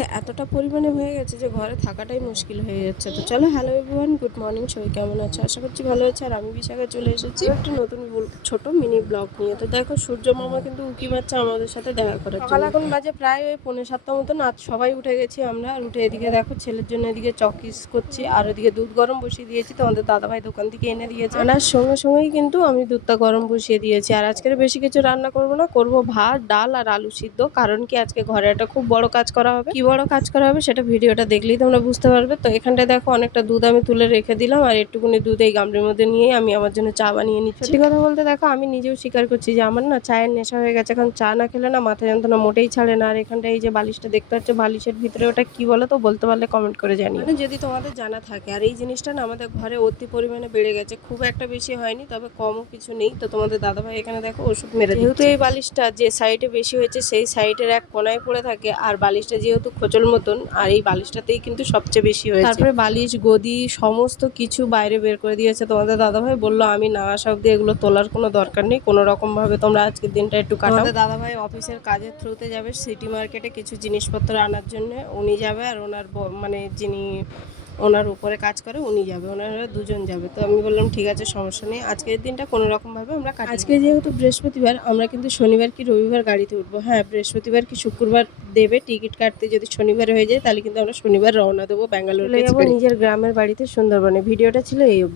বৃষ্টিতে এতটা পরিমাণে হয়ে গেছে যে ঘরে থাকাটাই মুশকিল হয়ে যাচ্ছে। তো চলো, হ্যালো এভরিওয়ান, গুড মর্নিং। সবাই কেমন আছে? আশা করছি ভালো আছে। আর আমি বিশাখা চলে এসেছি একটা নতুন ছোট মিনি ব্লগ নিয়ে। তো দেখো, সূর্য মামা কিন্তু উঁকি মারছে আমাদের সাথে দেখা করার জন্য। সকাল এখন বাজে প্রায় ওই 6:45 মতন। আজ সবাই উঠে গেছি আমরা। আর উঠে এদিকে দেখো ছেলের জন্য এদিকে চকিস করছি, আর ওদিকে দুধ গরম বসিয়ে দিয়েছি। তোমাদের দাদাভাই দোকান থেকে এনে দিয়েছে। আনার সঙ্গে সঙ্গেই কিন্তু আমি দুধটা গরম বসিয়ে দিয়েছি। আর আজকের বেশি কিছু রান্না করবো না, করবো ভাত, ডাল আর আলু সিদ্ধ। কারণ কি, আজকে ঘরে একটা খুব বড় কাজ করা হবে। কি বড় কাজ করা হবে সেটা ভিডিওটা দেখলেই তোমরা বুঝতে পারবে। তো এখানটায় দেখো অনেকটা দুধ আমি তুলে রেখে দিলাম, আর একটুকুনি দুধ এই গামলির মধ্যে নিয়ে আমি আমার জন্য চা বানিয়ে নিচ্ছি। সত্যি কথা বলতে দেখো, আমি নিজেও স্বীকার করছি যে আমার না চায়ের নেশা হয়ে গেছে। এখন চা না খেলে না মাথা যন্ত্রণা মোটেই ছাড়ে না। আর এখানটায় এই যে বালিশটা দেখতে পাচ্ছ, বালিশের ভিতরে ওটা কি বলো তো, বলতে পারলে কমেন্ট করে জানিও। মানে যদি তোমাদের জানা থাকে। আর এই জিনিসটা না আমাদের ঘরে অতি পরিমাণে বেড়ে গেছে, খুব একটা বেশি হয়নি, তবে কমও কিছু নেই। তো তোমাদের দাদাভাই এখানে দেখো ওষুধ মেরে দিচ্ছে। যেহেতু এই বালিশটা যে সাইডে বেশি হয়েছে সেই সাইডের এক কোনায় পড়ে থাকে, আর বালিশটা যেহেতু খোঁচল মতন, আর এই বালিশটাতেই কিন্তু সবচেয়ে বেশি হয়েছে। তারপরে বালিশ, গদি সমস্ত কিছু বাইরে বের করে দিয়েছে তোমাদের দাদাভাই। বললো আমি না আসা অব্দি এগুলো তোলার কোনো দরকার নেই, কোনো রকম ভাবে তোমরা আজকের দিনটা একটু কাটাও। তোমাদের দাদাভাই অফিসের কাজের থ্রুতে যাবে সিটি মার্কেটে কিছু জিনিসপত্র আনার জন্য। উনি যাবে আর ওনার মানে যিনি ওনার উপরে কাজ করে উনি যাবে, ওনারা দুজন যাবে। তো আমি বললাম ঠিক আছে, সমস্যা নেই, আজকের দিনটা কোনো রকম ভাবে আমরা কাটি। আজকে যেহেতু বৃহস্পতিবার, আমরা কিন্তু শনিবার কি রবিবার গাড়িতে উঠবো। হ্যাঁ, বৃহস্পতিবার কি শুক্রবার দেবে টিকিট কাটতে। যদি শনিবার হয়ে যায় তাহলে কিন্তু আমরা শনিবার রওনা দেবো ব্যাঙ্গালোর। চলে যাবো নিজের গ্রামের বাড়িতে সুন্দরবনে। ভিডিওটা ছিল এই অবধি।